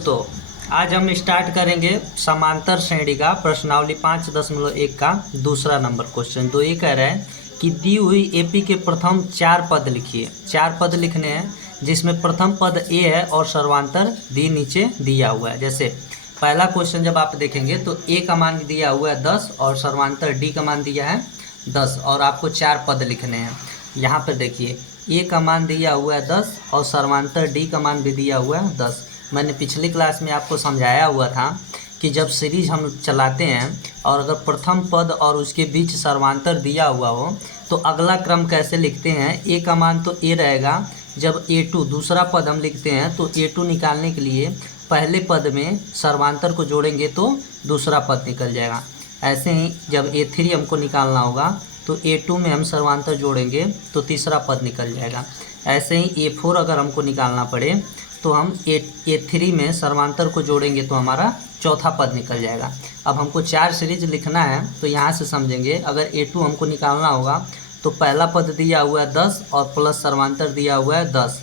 दोस्तों, आज हम स्टार्ट करेंगे समांतर श्रेणी का प्रश्नावली 5.1 का दूसरा नंबर क्वेश्चन। तो ये कह रहा है कि दी हुई एपी के प्रथम 4 पद लिखिए। 4 पद लिखने हैं जिसमें प्रथम पद ए है और सर्वांतर डी नीचे दिया हुआ है। जैसे पहला क्वेश्चन जब आप देखेंगे तो ए का मान दिया हुआ है 10 और सर्वांतर डी का मान दिया है 10 और आपको 4 पद लिखने हैं। यहाँ पर देखिए ए का मान दिया हुआ है 10 और सर्वांतर डी का मान भी दिया हुआ है 10। मैंने पिछली क्लास में आपको समझाया हुआ था कि जब सीरीज हम चलाते हैं और अगर प्रथम पद और उसके बीच सर्वांतर दिया हुआ हो तो अगला क्रम कैसे लिखते हैं। ए का मान तो ए रहेगा। जब A2 दूसरा पद हम लिखते हैं तो A2 निकालने के लिए पहले पद में सर्वांतर को जोड़ेंगे तो दूसरा पद निकल जाएगा। ऐसे ही जब A3 हमको निकालना होगा तो A2 में हम सर्वांतर जोड़ेंगे तो तीसरा पद निकल जाएगा। ऐसे ही A4 अगर हमको निकालना पड़े तो हम A3 में सर्वांतर को जोड़ेंगे तो हमारा चौथा पद निकल जाएगा। अब हमको 4 सीरीज लिखना है तो यहाँ से समझेंगे। अगर A2 हमको निकालना होगा तो पहला पद दिया हुआ है 10 और प्लस सर्वांतर दिया हुआ है 10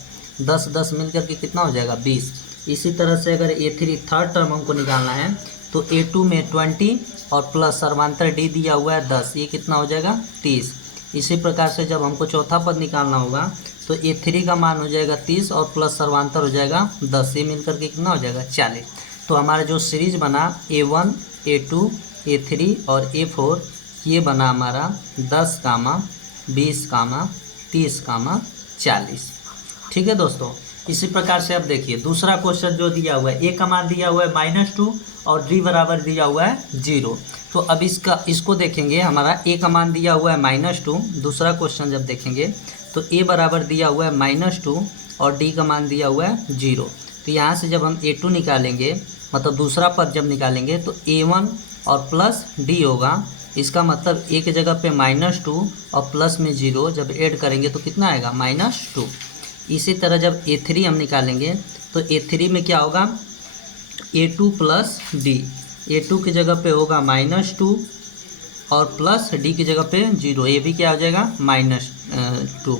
मिलकर के कितना हो जाएगा 20। इसी तरह से अगर A3 थर्ड टर्म हमको निकालना है तो A2 में 20 और प्लस सर्वांतर D दिया हुआ है 10, ये कितना हो जाएगा 30। इसी प्रकार से जब हमको चौथा पद निकालना होगा तो A3 का मान हो जाएगा 30 और प्लस सर्वांतर हो जाएगा 10, ये मिलकर के कितना हो जाएगा 40। तो हमारा जो सीरीज बना A1, A2, A3 और A4 ये बना हमारा 10, 20, 30, 40। ठीक है दोस्तों। इसी प्रकार से अब देखिए दूसरा क्वेश्चन जो दिया हुआ है, ए का मान दिया हुआ है -2 और डी बराबर दिया हुआ है 0। तो अब इसको देखेंगे। हमारा ए का मान दिया हुआ है -2। दूसरा क्वेश्चन जब देखेंगे तो ए बराबर दिया हुआ है -2 और डी का मान दिया हुआ है 0। तो यहाँ से जब हम A2 निकालेंगे, मतलब दूसरा पद जब निकालेंगे तो A1 और प्लस डी होगा। इसका मतलब ए की जगह पे -2 और प्लस में 0 जब ऐड करेंगे तो कितना आएगा -2। इसी तरह जब A3 हम निकालेंगे तो A3 में क्या होगा A2 प्लस डी। A2 की जगह पे होगा -2 और प्लस डी की जगह पे 0, ये भी क्या हो जाएगा -2।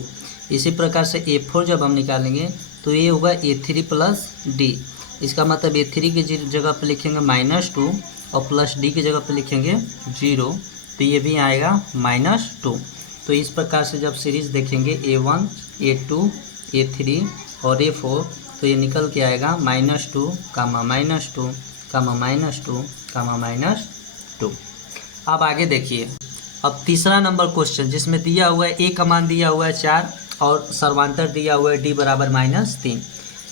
इसी प्रकार से A4 जब हम निकालेंगे तो ये होगा A3 प्लस डी। इसका मतलब A3 की जगह पे लिखेंगे -2 और प्लस डी की जगह पे लिखेंगे 0, तो ये भी आएगा -2। तो इस प्रकार से जब सीरीज देखेंगे A1, A2, A3 और A4 तो ये निकल के आएगा -2, -2, -2। अब आगे देखिए। अब तीसरा नंबर क्वेश्चन जिसमें दिया हुआ है ए का मान दिया हुआ है 4 और सर्वांतर दिया हुआ है डी बराबर -3।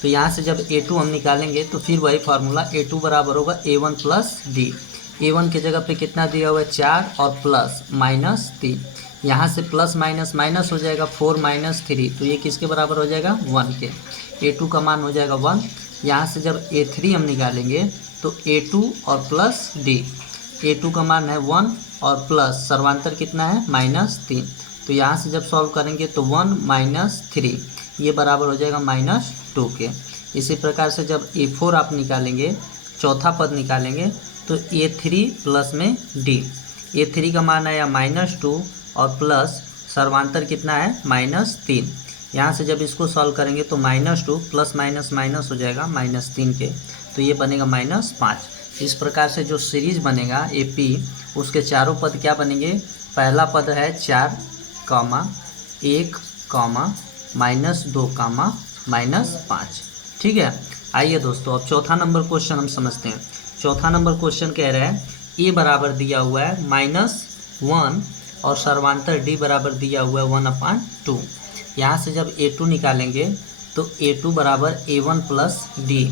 तो यहाँ से जब A2 हम निकालेंगे तो फिर वही फार्मूला A2 बराबर होगा A1 प्लस डी। A1 की जगह पे कितना दिया हुआ है 4 और प्लस -3। यहाँ से प्लस माइनस माइनस हो जाएगा 4 - 3, तो ये किसके बराबर हो जाएगा 1 के। A2 का मान हो जाएगा 1। यहाँ से जब A3 हम निकालेंगे तो A2 और प्लस डी। A2 का मान है 1 और प्लस सर्वांतर कितना है -3। तो यहाँ से जब सॉल्व करेंगे तो 1 - 3 ये बराबर हो जाएगा -2 के। इसी प्रकार से जब A4 आप निकालेंगे, चौथा पद निकालेंगे तो A3 प्लस में डी। A3 का मान आया -2 और प्लस सर्वांतर कितना है -3। यहाँ से जब इसको सॉल्व करेंगे तो -2 प्लस माइनस माइनस हो जाएगा -3 के, तो ये बनेगा -5। इस प्रकार से जो सीरीज बनेगा AP उसके चारों पद क्या बनेंगे। पहला पद है 4, -1, -2, -5। ठीक है। आइए दोस्तों अब चौथा नंबर क्वेश्चन हम समझते हैं। चौथा नंबर क्वेश्चन कह रहा है ए बराबर दिया हुआ है -1 और सर्वांतर डी बराबर दिया हुआ है 1/2। यहाँ से जब A2 निकालेंगे तो A2 बराबर A1 प्लस डी।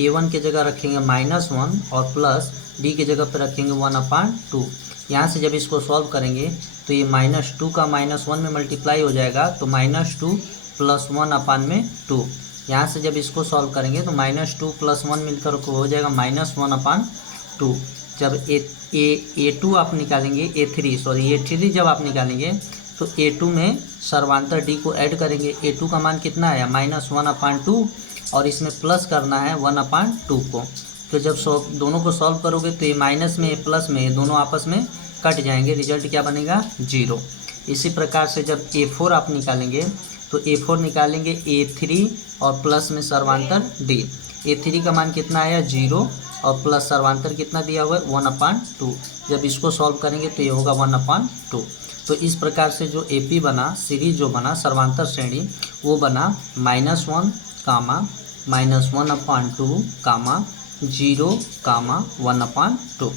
A1 की जगह रखेंगे -1 और प्लस डी की जगह पर रखेंगे 1/2। यहाँ से जब इसको सॉल्व करेंगे तो ये -2 का -1 में मल्टीप्लाई हो जाएगा तो -2 प्लस 1/2। यहाँ से जब इसको सॉल्व करेंगे तो -2 प्लस 1 मिलकर हो जाएगा -1/2। जब A2 आप निकालेंगे A3 जब आप निकालेंगे तो A2 में सर्वांतर D को ऐड करेंगे। A2 का मान कितना आया -1/2 और इसमें प्लस करना है 1/2 को। तो जब दोनों को सॉल्व करोगे तो ये माइनस में प्लस में दोनों आपस में कट जाएंगे, रिजल्ट क्या बनेगा 0। इसी प्रकार से जब A4 आप निकालेंगे तो A4 निकालेंगे A3 और प्लस में सर्वांतर D। A3 का मान कितना आया 0 और प्लस सर्वांतर कितना दिया हुआ है 1/2। जब इसको सॉल्व करेंगे तो ये होगा 1/2। तो इस प्रकार से जो AP बना, सीरीज जो बना सर्वांतर श्रेणी, वो बना -1 कामा -1/2 कामा 0 कामा 1/2।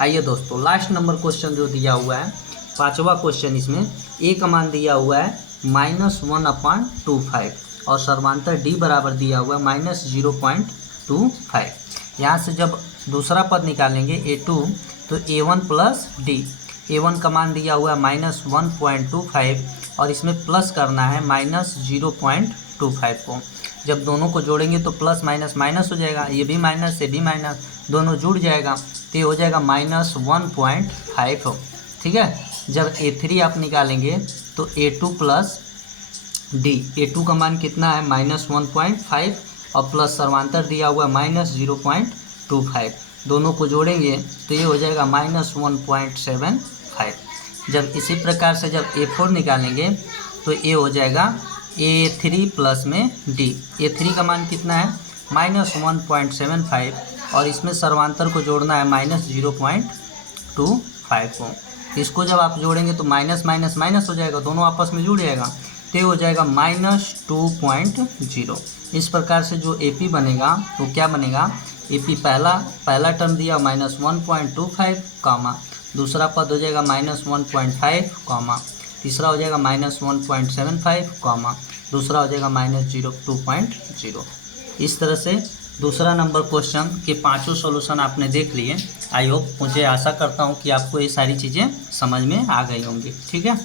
आइए दोस्तों लास्ट नंबर क्वेश्चन जो दिया हुआ है, पांचवा क्वेश्चन, इसमें A का मान दिया हुआ है -1/25 और सर्वांतर D बराबर दिया हुआ है -0.25। यहाँ से जब दूसरा पद निकालेंगे A2 तो A1 प्लस D, A1 का मान दिया हुआ है -1.25 और इसमें प्लस करना है -0.25 को। जब दोनों को जोड़ेंगे तो प्लस माइनस माइनस हो जाएगा, ये भी माइनस ये भी माइनस, दोनों जुड़ जाएगा तो ये हो जाएगा -1.5। ठीक है। जब A3 आप निकालेंगे तो A2 प्लस D, A2 का मान कितना है -1.5 और प्लस सर्वांतर दिया हुआ है -0.25, दोनों को जोड़ेंगे तो ये हो जाएगा -1.75। जब इसी प्रकार से जब A4 निकालेंगे तो ये हो जाएगा A3 प्लस में D, A3 का मान कितना है -1.75 और इसमें सर्वांतर को जोड़ना है -0.25 को। इसको जब आप जोड़ेंगे तो माइनस माइनस माइनस हो जाएगा, दोनों आपस में जुड़ जाएगा तो ये हो जाएगा -2.0। इस प्रकार से जो AP बनेगा वो क्या बनेगा, AP पहला टर्म दिया -1.25 कामा, दूसरा पद हो जाएगा -1.5 कामा, तीसरा हो जाएगा -1.75 कामा, दूसरा हो जाएगा -2.0। इस तरह से दूसरा नंबर क्वेश्चन के पांचों सॉल्यूशन आपने देख लिए। आई होप, मुझे आशा करता हूँ कि आपको ये सारी चीज़ें समझ में आ गई होंगी। ठीक है।